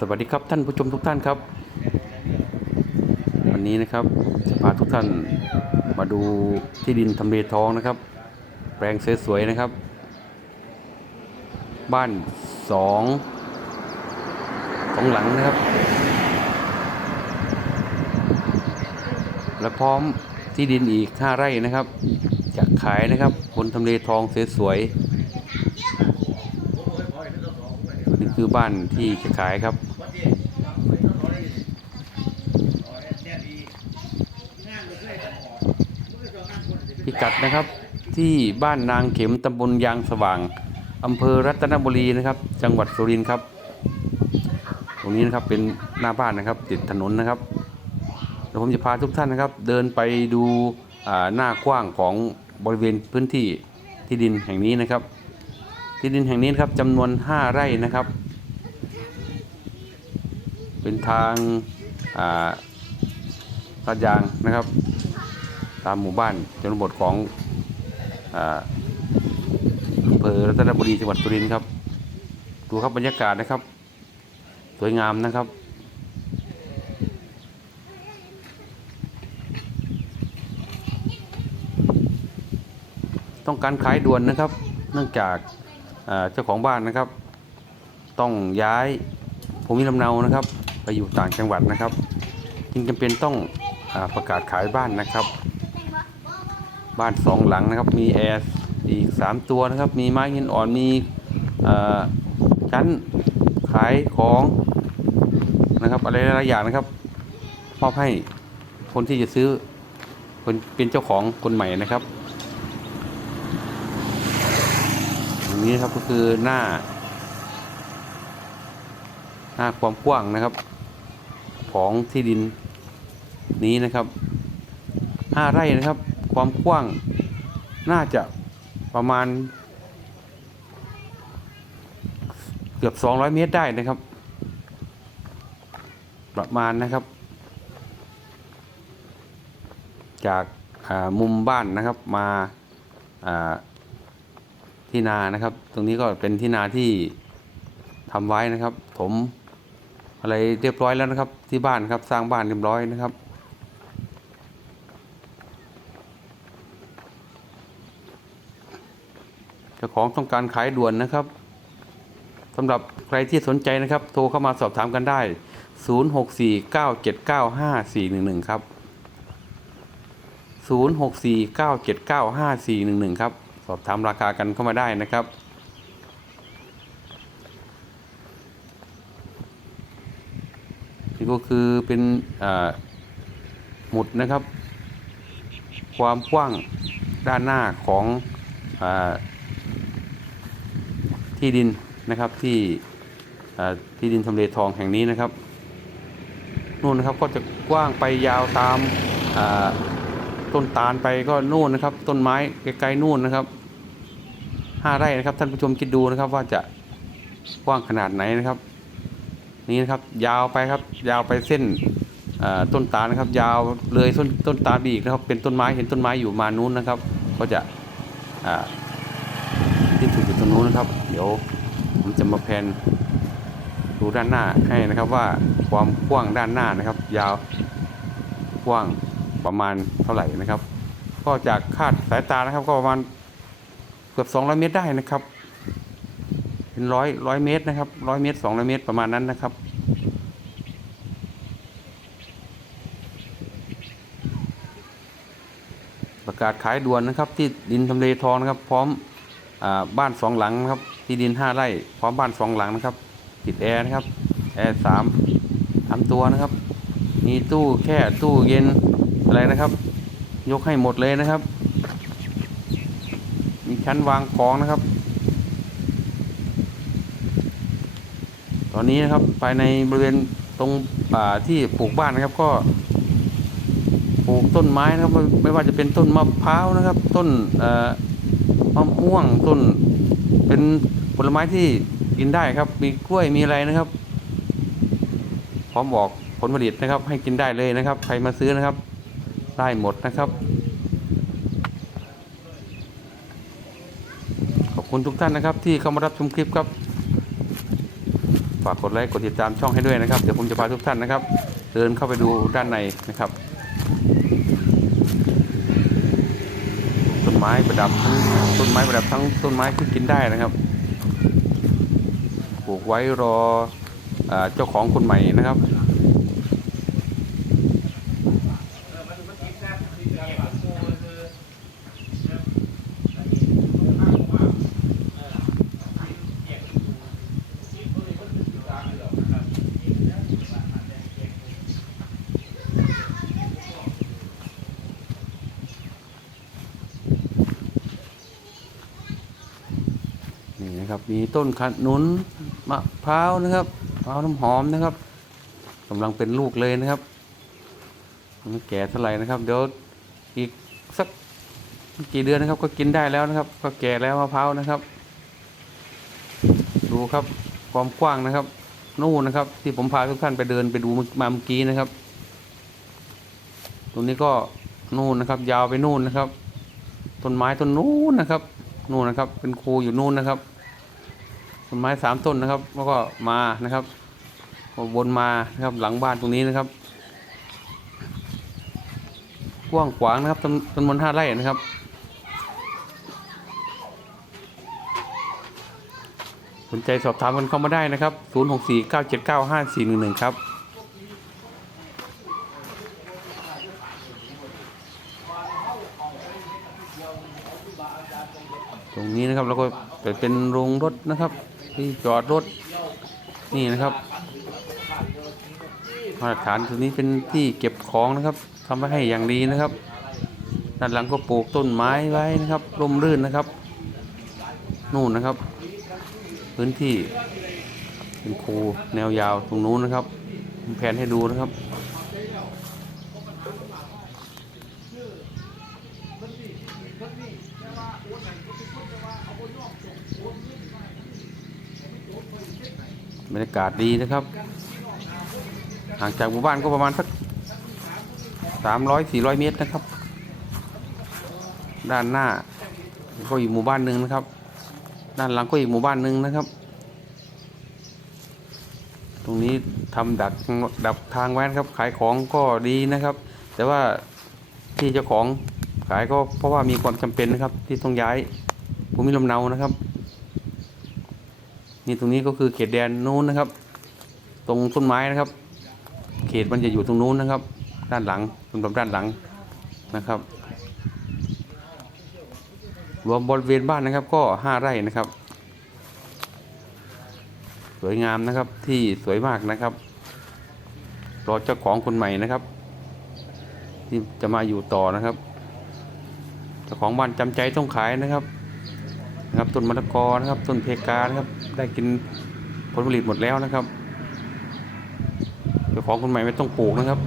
สวัสดีครับท่านผู้ชมทุกท่านครับ วันนี้นะครับจะพาทุกท่านมาดูที่ดินทำเลทองนะครับ แปลงสวยๆนะครับ บ้านสองสองหลังนะครับ และพร้อมที่ดินอีก5ไร่นะครับจะขายนะครับบนทำเลทองสวยๆนี่คือบ้านที่จะขายครับ กัดนะครับ ที่บ้านนางเข็มตำบลยางสว่างอำเภอรัตนบุรีนะครับ จังหวัดสุรินทร์ครับ ตรงนี้นะครับเป็นหน้าบ้านนะครับ ติดถนนนะครับเดี๋ยวผมจะพาทุกท่านนะครับ เดินไปดูหน้ากว้างของบริเวณพื้นที่ที่ดินแห่งนี้นะครับ ที่ดินแห่งนี้นครับจำนวน 5 ไร่นะครับ เป็นทางอ่าลาดยางนะครับ ตามหมู่บ้านชนบทของอำเภอรัตนบุรีจังหวัดสุรินทร์ครับ ดูครับบรรยากาศนะครับ สวยงามนะครับต้องการขายด่วนนะครับ เนื่องจากเจ้าของบ้านนะครับ ต้องย้ายภูมิลำเนานะครับ ไปอยู่ต่างจังหวัดนะครับ จึงจำเป็นต้องอประกาศขายบ้านนะครับ บ้านสองหลังนะครับ มีแอร์อีกสามตัวนะครับ มีไม้หินอ่อนมีอ่อชั้นขายของนะครับ อะไรหลายอย่างนะครับมอบให้คนที่จะซื้อคนเป็นเจ้าของคนใหม่นะครับอันนี้ครับก็คือหน้า หน้าความกว้างนะครับ ของที่ดินนี้นะครับห้าไร่นะครับ ความกว้างน่าจะประมาณ เกือบ 200 เมตรได้นะครับ ประมาณนะครับ จากามุมบ้านนะครับมาาที่นานะครับ ตรงนี้ก็เป็นที่นาที่ทำไว้นะครับถมอะไรเรียบร้อยแล้วนะครับ ที่บ้านครับสร้างบ้านเรียบร้อยนะครับ จ้าของต้องการขายด่วนนะครับสำหรับใครที่สนใจนะครับ โทรเข้ามาสอบถามกันได้ 0649795411 ครับ 0649795411 ครับ สอบถามราคากันเข้ามาได้นะครับนี่ก็คือเป็นอ่าหมุดนะครับ ความกว้างด้านหน้าของอา ที่ดินนะครับที่ที่ดินทำเลทองแห่งนี้นะครับนู่นนะครับก็จะกว้างไปยาวตามต้นตาลไปก็นู่นนะครับ ต้นไม้ไกลๆนู่นนะครับห้าไร่นะครับท่านผู้ชมคิดดูนะครับว่าจะกว้างขนาดไหนนะครับ นี่นะครับยาวไปครับ ยาวไปเส้นต้นตาลนะครับ ยาวเลยต้นต้นตาลอีกนะครับ เป็นต้นไม้เห็นต้นไม้อยู่มานู้นนะครับ ก็จะ ที่ถูกอยู่ตรงนู้นนะครับ เดี๋ยวผมจะมาแพนดูด้านหน้าให้นะครับว่าความกว้างด้านหน้านะครับ ยาวกว้างประมาณเท่าไหร่นะครับ ก็จากคาดสายตานะครับ ก็ประมาณเกือบ200เมตรได้นะครับ เป็นร้อยร้อยเมตรนะครับร้อยเมตรสองร้อยเมตรประมาณนั้นนะครับประกาศขายด่วนนะครับ ที่ดินทำเลทองนะครับ พร้อม บ้านสองหลังครับ ที่ดินห้าไร่พร้อมบ้านสองหลังนะครับ ติดแอร์นะครับ แอร์สามสามตัวนะครับ มีตู้แค่ตู้เย็นอะไรนะครับ ยกให้หมดเลยนะครับ มีชั้นวางของนะครับ ตอนนี้นะครับภายในบริเวณตรงป่าที่ปลูกบ้านนะครับก็ปลูกต้นไม้นะครับไม่ว่าจะเป็นต้นมะพร้าวนะครับ ต้นอ มะม่วงต้น เป็นผลไม้ที่กินได้ครับ มีกล้วยมีอะไรนะครับ พร้อมบอกผลผลิตนะครับ ให้กินได้เลยนะครับ ใครมาซื้อนะครับ ได้หมดนะครับ ขอบคุณทุกท่านนะครับ ที่เข้ามารับชมคลิปครับ ฝากกดไลค์กดติดตามช่องให้ด้วยนะครับ เดี๋ยวผมจะพาทุกท่านนะครับ เดินเข้าไปดูด้านในนะครับ ต้น ไม้ประดับทั้งต้นไม้ประดับทั้งต้นไม้ที่กินได้นะครับปลูกไว้รออเจ้าของคนใหม่นะครับ นะครับ มีต้นขนุนมะพร้าวนะครับมะพร้าวน้ำหอมนะครับกำลังเป็นลูกเลยนะครับไม่แก่เท่าไหร่นะครับ เดี๋ยวอีกสักกี่เดือนนะครับ ก็กินได้แล้วนะครับ ก็แก่แล้วมะพร้าวนะครับ ดูครับความกว้างนะครับนู่นนะครับ ที่ผมพาทุกท่านไปเดินไปดูมาเมื่อกี้นะครับ ตรงนี้ก็นู่นนะครับ ยาวไปนู่นนะครับ ต้นไม้ต้นนู้นนะครับนู่นนะครับ เป็นครูอยู่นู่นนะครับ ต้นไม้สามต้นนะครับ แล้วก็มานะครับวนมานะครับหลังบ้านตรงนี้นะครับกว้างขวางนะครับจำนวนห้าไร่นะครับสนใจสอบถามกันเข้ามาได้นะครับ 0649795411 ครับ ตรงนี้นะครับเราก็เป็นโรงรถนะครับ ที่จอดรถนี่นะครับมาตรฐานตรงนี้เป็นที่เก็บของนะครับทำไว้ให้อย่างดีนะครับ ด้านหลังก็ปลูกต้นไม้ไว้นะครับร่มรื่นนะครับ นู่นนะครับ พื้นที่เป็นคูแนวยาวตรงนู้นนะครับ แผนให้ดูนะครับ บรรยากาศดีนะครับ ห่างจากหมู่บ้านก็ประมาณสักสามร้อยสี่ร้อยเมตรนะครับ ด้านหน้าก็อีกหมู่บ้านหนึ่งนะครับ ด้านหลังก็อีกหมู่บ้านหนึ่งนะครับ ตรงนี้ทำดักดับทางไว้นครับ ขายของก็ดีนะครับ แต่ว่าที่เจ้าของขายก็เพราะว่ามีความจำเป็นนะครับ ที่ต้องย้ายภูมิลำเนานะครับ นี่ตรงนี้ก็คือเขตแดนนู้นนะครับ ตรงต้นไม้นะครับ เขตมันจะอยู่ตรงนู้นนะครับ ด้านหลังสำหรับด้านหลังนะครับรวมบริเวณบ้านนะครับก็ห้าไร่นะครับ สวยงามนะครับที่สวยมากนะครับรอเจ้าของคนใหม่นะครับ ที่จะมาอยู่ต่อนะครับเจ้าของบ้านจำใจต้องขายนะครับนะครับต้นมะละกอนะครับ ต้นเพกานะครับ ได้กินผลผลิตหมดแล้วนะครับเจ้าของคนใหม่ไม่ต้องปลูกนะครับ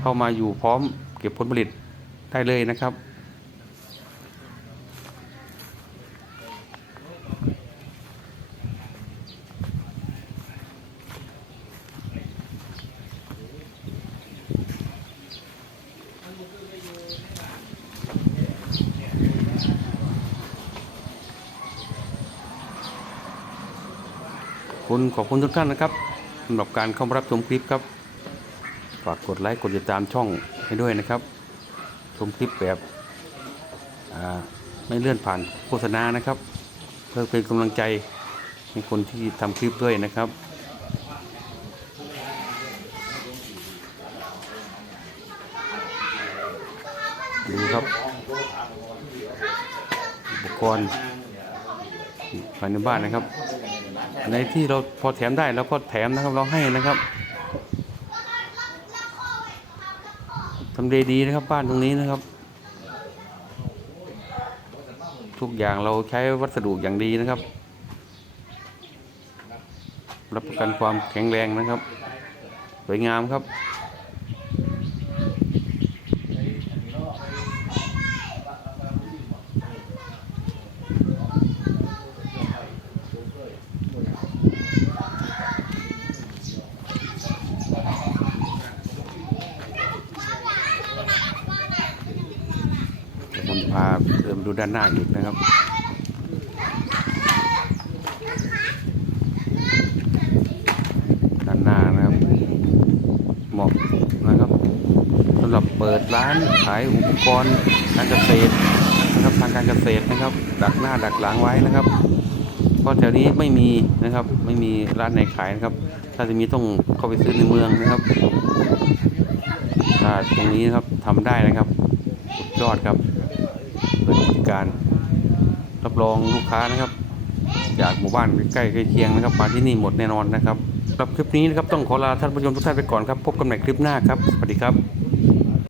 เข้ามาอยู่พร้อมเก็บผลผลิตได้เลยนะครับ คุณขอบคุณทุกท่านนะครับสำหรับการเข้ารับชมคลิปครับ ฝากกดไลค์กดติดตามช่องให้ด้วยนะครับ ชมคลิปแบบไม่เลื่อนผ่านโฆษณานะครับ เพื่อเป็นกำลังใจให้คนที่ทำคลิปด้วยนะครับดูครับอุปกรณ์ภายในบ้านนะครับ ในที่เราพอแถมได้เราก็แถมนะครับเราให้นะครับทำเลดีนะครับบ้านตรงนี้นะครับ ทุกอย่างเราใช้วัสดุอย่างดีนะครับ รับประกันความแข็งแรงนะครับ สวยงามครับ ด้านหน้าอีกนะครับ ด้านหน้านะครับเหมาะนะครับสำหรับเปิดร้านขายอุปกรณ์การเกษตรนะครับทางการเกษตรนะครับ ดักหน้าดักหลังไว้นะครับเพราะแถวนี้ไม่มีนะครับไม่มีร้านไหนขายนะครับ ถ้าจะมีต้องเข้าไปซื้อในเมืองนะครับถ้าตรงนี้นะครับทำได้นะครับยอดครับ เปิดกิจการรับรองลูกค้านะครับ จากหมู่บ้านใกล้ใกล้เคียงนะครับมาที่นี่หมดแน่นอนนะครับสำหรับคลิปนี้นะครับต้องขอลาท่านผู้ชมทุกท่านไปก่อนครับพบกันใหม่คลิปหน้าครับสวัสดีครับ